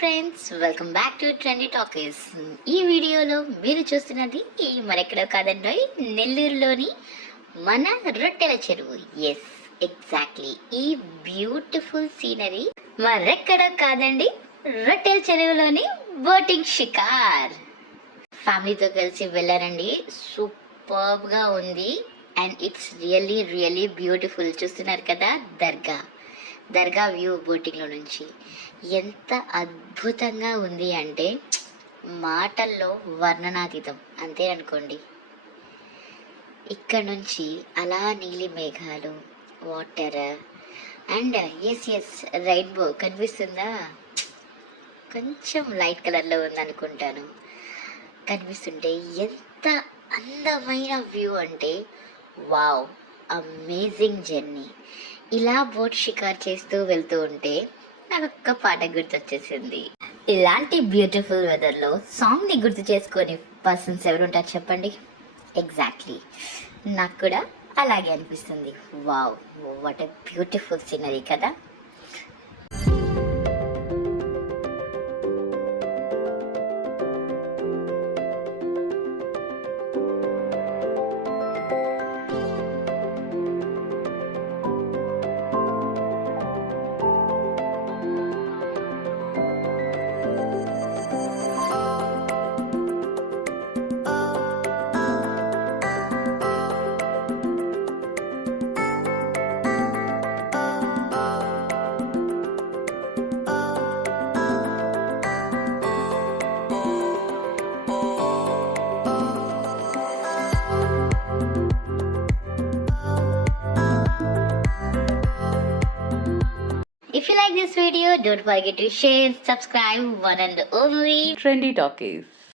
Friends, welcome back to trendy talkies. ఈ వీడియోలో మీరు చూస్తున్నది మరెక్కడో కాదండి, నెల్లూరులోని మన రొట్టెల చెరువు. ఎస్, ఎగ్జాక్ట్లీ ఈ బ్యూటిఫుల్ సీనరీ మరెక్కడో కాదండి, రొట్టెల చెరువులోని బోటింగ్ షికార్. ఫ్యామిలీతో కలిసి వెళ్ళారండి. సూపర్గా ఉంది అండ్ ఇట్స్ రియల్లీ బ్యూటిఫుల్. చూస్తున్నారు కదా, దర్గా వ్యూ బోటింగ్లో నుంచి ఎంత అద్భుతంగా ఉంది అంటే మాటల్లో వర్ణనాతీతం, అంతే అనుకోండి. ఇక్కడ నుంచి అలా నీలి మేఘాలు, వాటర్ అండ్ ఎస్ రైన్బో కనిపిస్తుందా? కొంచెం లైట్ కలర్లో ఉందనుకుంటాను. కనిపిస్తుంటే ఎంత అందమైన వ్యూ అంటే వావ్, అమేజింగ్ జర్నీ. ఇలా బోట్ షికార్ చేస్తూ వెళ్తూ ఉంటే నాకు ఒక్క పాట గుర్తొచ్చేసింది. ఇలాంటి బ్యూటిఫుల్ వెదర్లో సాంగ్ని గుర్తు చేసుకొని పర్సన్స్ ఎవరు ఉంటారు చెప్పండి? ఎగ్జాక్ట్లీ నాకు కూడా అలాగే అనిపిస్తుంది. Wow, what a beautiful scenery కదా. If you like this video, don't forget to share, subscribe, one and only Trendy Talkies.